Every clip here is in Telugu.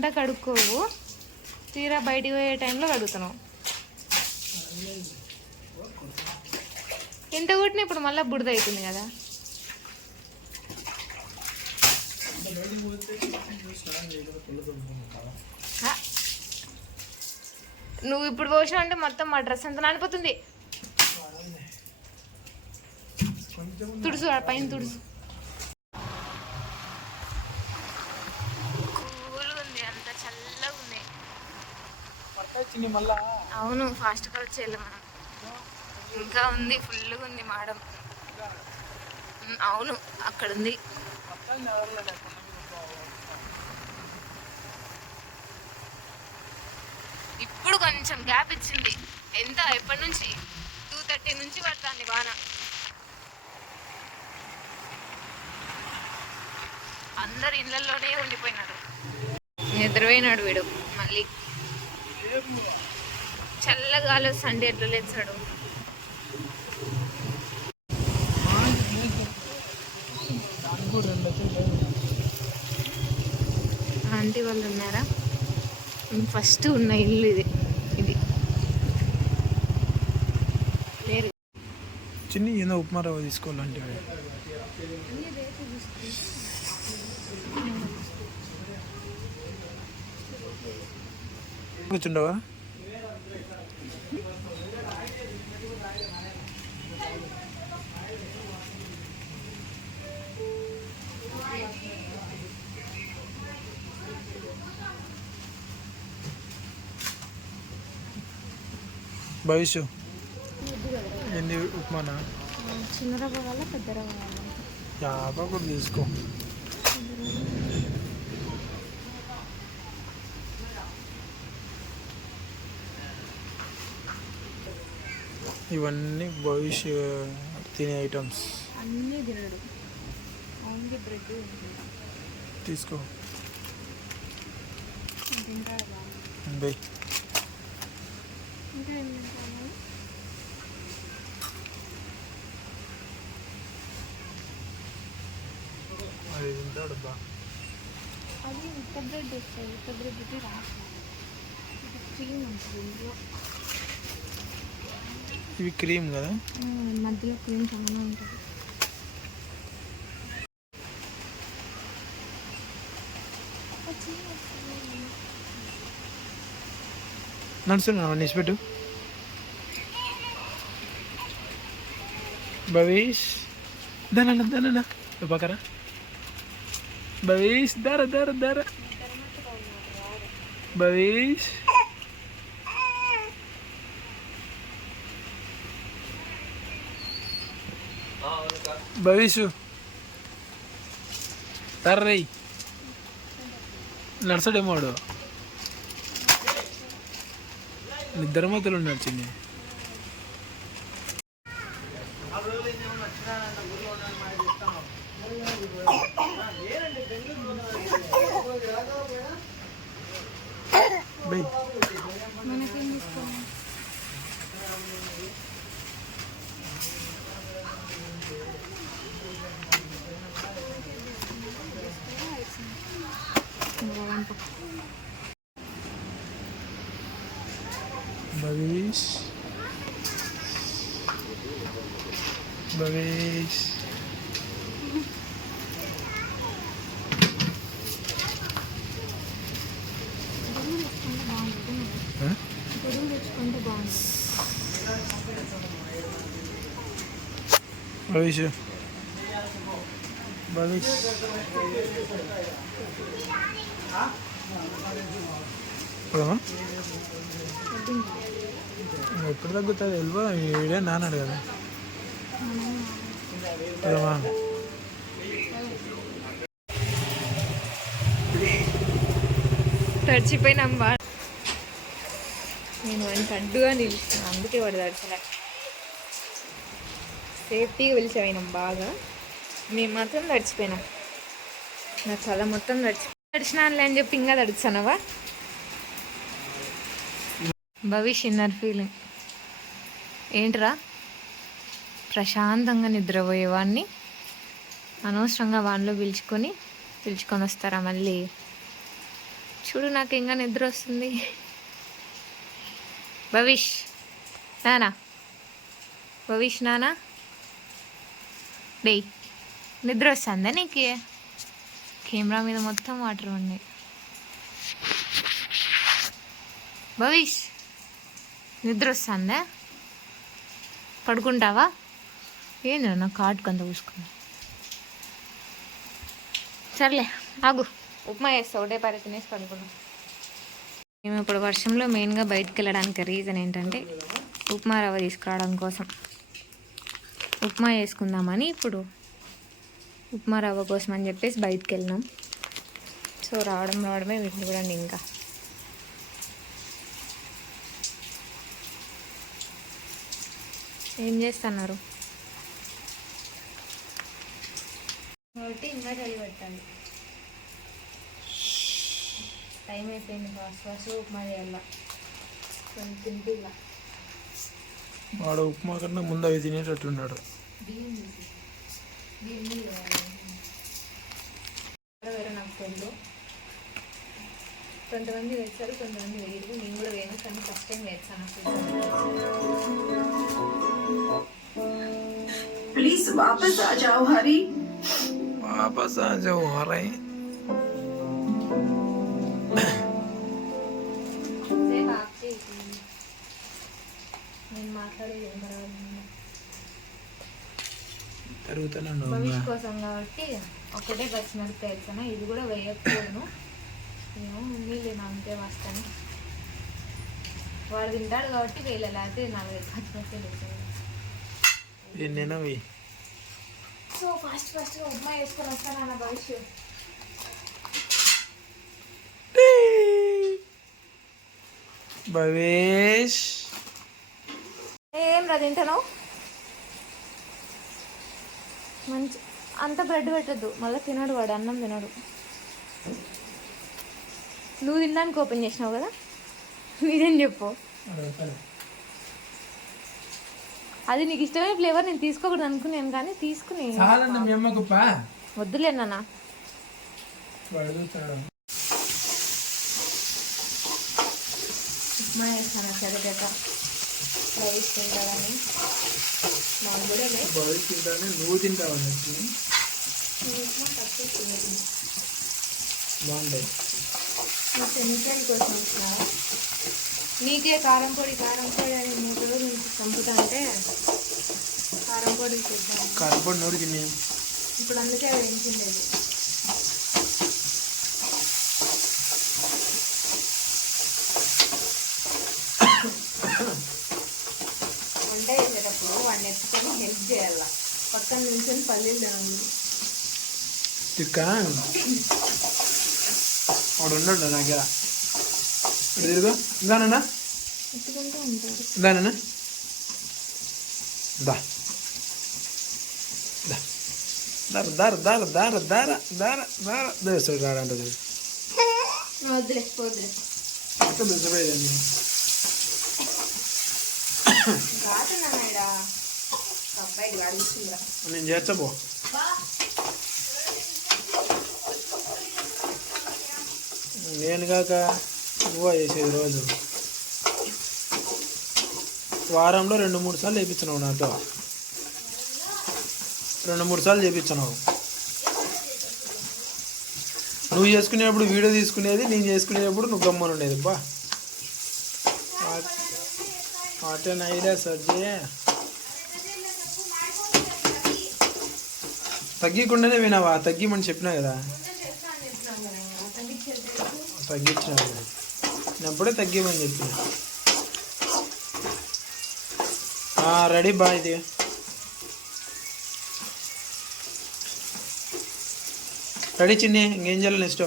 ఉన్న కడుక్కోవు. తీరా బయటికి పోయే టైంలో కడుగుతున్నావు ఎంత కొట్టినా ఇప్పుడు మళ్ళీ బుడిద అవుతుంది కదా. నువ్వు ఇప్పుడు పోసినా అంటే మొత్తం మా డ్రెస్ అంతా నానిపోతుంది. తుడుసు ఆ పైన తుడుసు కూల్గా ఉంది అంత చల్లగా ఉంది వచ్చింది మళ్ళా? అవును ఫాస్ట్గా వచ్చేయాలి మనం. ఇంకా ఉంది ఫుల్గా ఉంది మాడం అవును అక్కడ? ఉంది ఇప్పుడు కొంచెం గ్యాప్ ఇచ్చింది. ఎంత? ఎప్పటి నుంచి? టూ థర్టీ నుంచి పడుతుంది వాన. అందరు ఇళ్ళల్లోనే ఉండిపోయినారు. నిద్రపోయినాడు వీడు. మళ్ళీ చల్లగాలి సండే ఎట్లా లేచాడు? ఆంటీ వాళ్ళు ఉన్నారా? ఫస్ట్ ఉన్న ఇల్లు ఇది. ఇది. లేరు చిన్న ఏదో ఉప్మా రవ్వ తీసుకోవాలంటే. కూర్చుండవా? భవిష్యు. ఏంది ఉప్మానా? చిన్న రవ్వ వల్ల పెద్ద రవ్వ యాభై కూడా తీసుకో. ఇవన్నీ భవిష్య తినే ఐటమ్స్ అన్నీ తినడు. ఓన్లీ బ్రెడ్ తీసుకో. తింటాడు బాగా బై. ఇంకా ఏం తింటాను? అది తింటాడు బా అది ఉత్త బ్రెడ్ వస్తుంది ఉత్త బ్రెడ్కి రాదు. క్రీమ్ ఉంటుంది ఇంట్లో ఇవి క్రీమ్ కదా? మధ్యలో క్రీమ్ చాలా ఉంటుంది. నడుస్తున్నా నిసిపెట్టు భవిష్ దాన దాన పక్కరా? భవిష్ దార దార దార. భవిష్. భవిష్ తర్రై నడసడేమో వాడు నిద్రమతులు ఉన్నారు చిన్ని బై మనకేం తీసుకోవాలి భవేష్ భవేష్ ఆ? గొడవలు తెచ్చుకుంటే భవేష్ భవేష్ ఎప్పుడు తగ్గుతుంది వెళ్ళిపోదాం వీడే నాన్నాడు కదా తడిచిపోయినాం బా. నేను వానికి అడ్డుగా నిలుస్తాను అందుకే వాడు తడిచలే. సేఫ్టీగా పిలిచిపోయినాం బాగా. మేము మాత్రం తడిచిపోయినాం. నా తల మొత్తం తడిచి తడిచినానులే అని చెప్పి ఇంకా తడిచానవా? Bhavish inner feeling. ఏంట్రా? ప్రశాంతంగా నిద్రపోయేవాడిని అనవసరంగా వాళ్ళు పిలుచుకొని పిలుచుకొని వస్తారా మళ్ళీ? చూడు నాకు ఇంకా నిద్ర వస్తుంది. భవిష్ నానా? భవిష్ నానా? డేయ్ నిద్ర వస్తుందా నీకు? కెమెరా మీద మొత్తం వాటర్ ఉన్నాయి. భవిష్ నిద్ర వస్తుందా? పడుకుంటావా? ఏంది నా కాటుకు అంత పూసుకున్నా సర్లే ఆగు ఉప్మా చేస్తా ఒకటే పరి తినేసి పడుకున్నాం మేము ఇప్పుడు వర్షంలో మెయిన్గా బయటకు వెళ్ళడానికి రీజన్ ఏంటంటే ఉప్మా రవ్వ తీసుకురావడం కోసం. ఉప్మా చేసుకుందామని ఇప్పుడు ఉప్మా రవ్వ కోసం అని చెప్పేసి బయటకు వెళ్ళినాం సో రావడం రావడమే వీటిని చూడండి ఇంకా. ఏం చేస్తున్నారు? కాబట్టి ఇంకా టై పెట్టాలి. టైం అయిపోయింది ఫాస్ట్ ఫాస్ట్ ఉప్మా చేయాలి. తింటిలా వాడు ఉప్మా కన్నా ముందు అవి తినేటట్టున్నాడు వేరే నాకు ఫ్రెండ్ కొంతమంది వేస్తారు కొంతమంది వేయరు. నేను కూడా వేయను కానీ ఫస్ట్ టైం వేస్తాను ప్లీజ్ వాపస్ ఆ జావు సేపు ఆఫ్ చేయి నేను మాట్లాడేది భవిష్య కోసం కాబట్టి ఒకటే పచ్చిమిరపకాయ వేసాను ఇది కూడా వేయకూడదు నేను నీళ్ళు అంతే వస్తాను వాడు తింటాడు కాబట్టి వేయలే లేకపోతే నాలుగైదు పచ్చిమిరపకాయలు వేసాను ఎన్నెనవి సో ఫాస్ట్ ఫాస్ట్ ఉప్మా వేసుకొని వస్తాను అన్న భవిష్య భవేష్. ఏం రా తింటాను మంచి అంత బ్రెడ్ పెట్టద్దు మళ్ళీ తినడు వాడు అన్నం తినడు. నువ్వు తినడానికి ఓపెన్ చేసినావు కదా? నీదేం చెప్పు? అది నీకు ఇష్టమైన ఫ్లేవర్ నేను తీసుకోకూడదు అనుకున్నాను కానీ తీసుకుని వద్దులే నాన్న. ఉప్మా రైస్ కూడా తింటానే నువ్వు తింటావు బాగుంటాయి. మా శనికాయల కోసం వచ్చినావా నీకే కారం పొడి కారం పొడి అని మూడు రోజులు చంపుతా అంటే కారం పొడి చూద్దాం. కరపడి నోరు తిని. ఇప్పుడు అందుకే వేయించలేదు వంట చేసేటప్పుడు వాడిని ఎత్తుకొని హెల్ప్ చేయాల. పక్కన నుంచి పల్లీలు తినాలి తిక్క? వాడు ఉన్నాడు నా దగ్గర. తిరుగు దానన్నా దానన్నా దా. దార దేశం రాడంట నేను చేర్చబో నేను కాక నువ్వు చేసేది రోజు. వారంలో రెండు మూడు సార్లు చేయించినావు నాతో. రెండు మూడు సార్లు చేయించినావు నువ్వు చేసుకునేప్పుడు వీడియో తీసుకునేది నేను చేసుకునేప్పుడు నువ్వు గమ్మని ఉండేది. బా. And idea సర్జీ తగ్గకుండానే వినావా? తగ్గిమని చెప్పినా కదా? తగ్గించిన అప్పుడే తగ్గిమని చెప్పిన రెడీ బా ఇది. రెడీ చిన్ని ఇంకేం చేయాలి నెక్స్ట్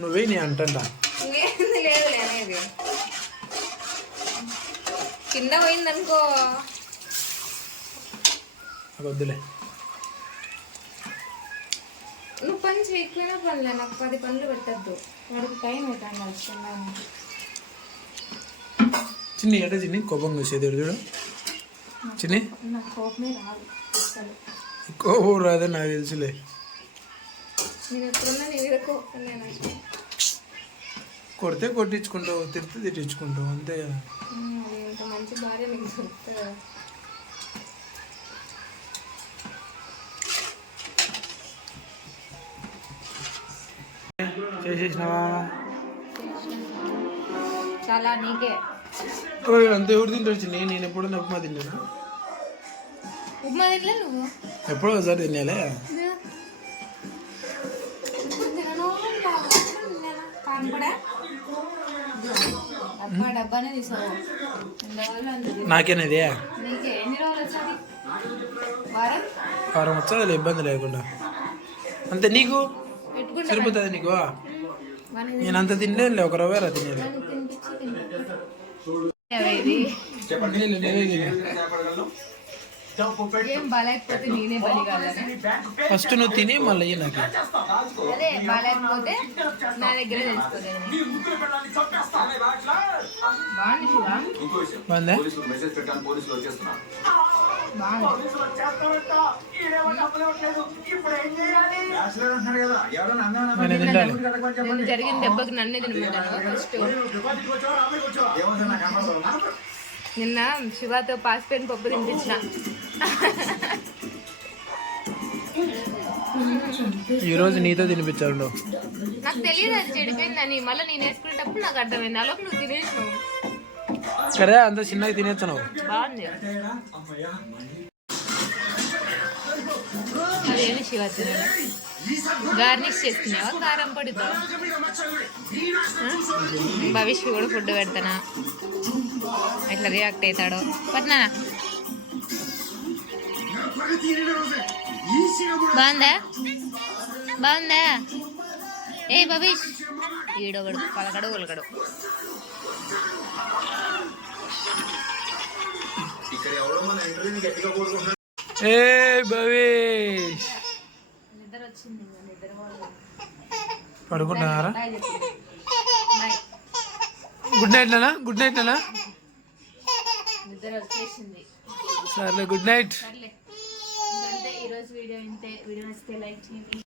నువ్వే నీ అనేది. కింద పోయిందనుకో. నాకు వద్దులే. నువ్వు పని చేయకపోయినా పనిలే నాకు పది పనులు పెట్టద్దు. వాడికి టైం అవుతాను వస్తున్నాను చిన్ని ఎట చిన్ని? కోపం వచ్చేది చూడు? చిన్ని? నాకు కోపమే రాదు అసలు కోపం రాదని నాకు తెలుసులే. నేను ఎప్పుడున్నా నీ మీద కోపం కొడితే కొట్టించుకుంటావు తిడితే తిట్టించుకుంటావు అంతే కదా. మంచి భార్య నీకు దొరుకుతుందా చేసేసినావా చాలా నీకే. అంత ఎవరు నేను ఎప్పుడైనా ఉప్మా తిన్నానా? ఉప్మా తినలే నువ్వు? ఎప్పుడో ఒకసారి తినాలే నాకేనది వారం? వచ్చా ఇబ్బంది లేకుండా. అంతే నీకు? సరిపోతుంది నీకు? వాడిని నేను అంత తినలే ఒక రవ్వ తినేది. ఫస్ట్ నువ్వు తిని మళ్ళీ నాకు. బాగుంది నేను జరిగిన దెబ్బకి నన్నే తినమంటాను ఫస్ట్. నిన్న శివతో పాస్ పెన్ పప్పు తినిపించిన. ఈ రోజు నీతో తినిపించాడు నాకు తెలియదు అది చెడిపోయిందని. మళ్ళీ నేను వేసుకునేటప్పుడు నాకు అర్థమైంది. అలా నువ్వు తినేసినావు. సరే అంత చిన్నగా తినేస్తున్నావు శివ గార్నిష్ చేసుకున్నావా కారం పొడితో? భవిష్య కూడా ఫుడ్ పెడతానా? ఎట్లా రియాక్ట్ అవుతాడో? పట్నా బాగుందా? బాగుందా? ఏ భవిష్. ఈడొకడు పలకడు ఉలకడు. ఎవడో మన ఇంటర్వ్యూని గట్టిగా కోరుకుంటున్నాడు ఏ భవేష్! నిద్ర వచ్చింది నిద్ర పడుకుంటున్నారా? గుడ్ నైట్ నానా? గుడ్ నైట్ నానా? నిద్ర వచ్చేసింది సర్లే గుడ్ నైట్. ఈరోజు వీడియో ఇంతే. వీడియో నచ్చితే లైక్ చేయండి.